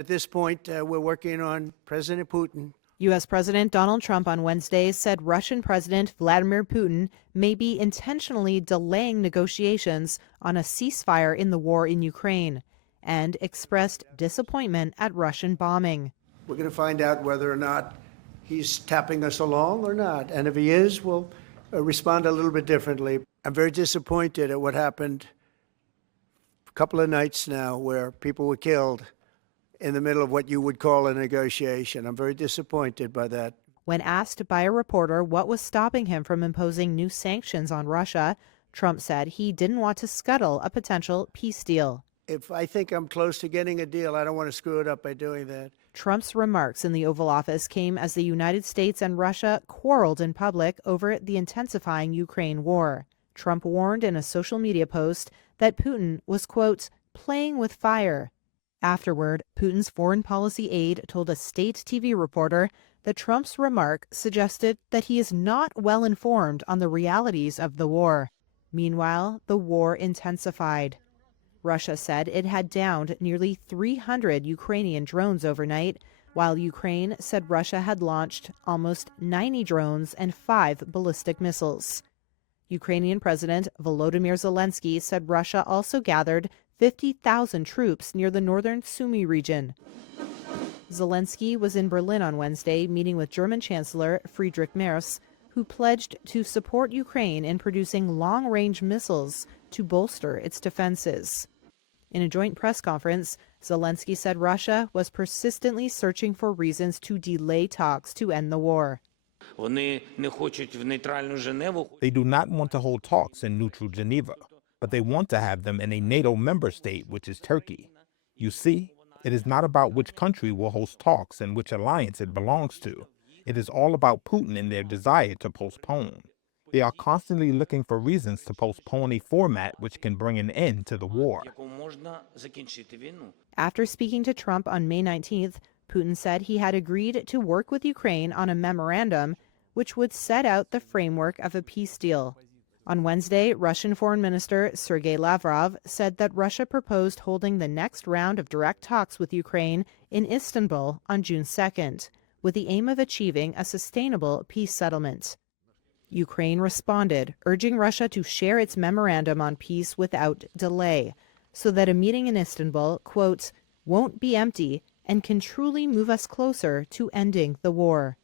At this point, we're working on President Putin. U.S. President Donald Trump on Wednesday said Russian President Vladimir Putin may be intentionally delaying negotiations on a ceasefire in the war in Ukraine and expressed disappointment at Russian bombing. We're going to find out whether or not he's tapping us along or not. And if he is, we'll respond a little bit differently. I'm very disappointed at what happened a couple of nights now where people were killed in the middle of what you would call a negotiation. I'm very disappointed by that. When asked by a reporter what was stopping him from imposing new sanctions on Russia, Trump said he didn't want to scuttle a potential peace deal. If I think I'm close to getting a deal, I don't want to screw it up by doing that. Trump's remarks in the Oval Office came as the United States and Russia quarreled in public over the intensifying Ukraine war. Trump warned in a social media post that Putin was, quote, playing with fire. Afterward, Putin's foreign policy aide told a state TV reporter that Trump's remark suggested that he is not well informed on the realities of the war. Meanwhile, the war intensified. Russia said it had downed nearly 300 Ukrainian drones overnight, while Ukraine said Russia had launched almost 90 drones and 5 ballistic missiles. Ukrainian President Volodymyr Zelensky said Russia also gathered 50,000 troops near the northern Sumy region. Zelensky was in Berlin on Wednesday meeting with German Chancellor Friedrich Merz, who pledged to support Ukraine in producing long-range missiles to bolster its defenses. In a joint press conference, Zelensky said Russia was persistently searching for reasons to delay talks to end the war. They do not want to hold talks in neutral Geneva, but they want to have them in a NATO member state, which is Turkey. You see, it is not about which country will host talks and which alliance it belongs to. It is all about Putin and their desire to postpone. They are constantly looking for reasons to postpone a format which can bring an end to the war. After speaking to Trump on May 19th, Putin said he had agreed to work with Ukraine on a memorandum which would set out the framework of a peace deal. On Wednesday, Russian Foreign Minister Sergei Lavrov said that Russia proposed holding the next round of direct talks with Ukraine in Istanbul on June 2nd, with the aim of achieving a sustainable peace settlement. Ukraine responded, urging Russia to share its memorandum on peace without delay, so that a meeting in Istanbul, quote, won't be empty and can truly move us closer to ending the war.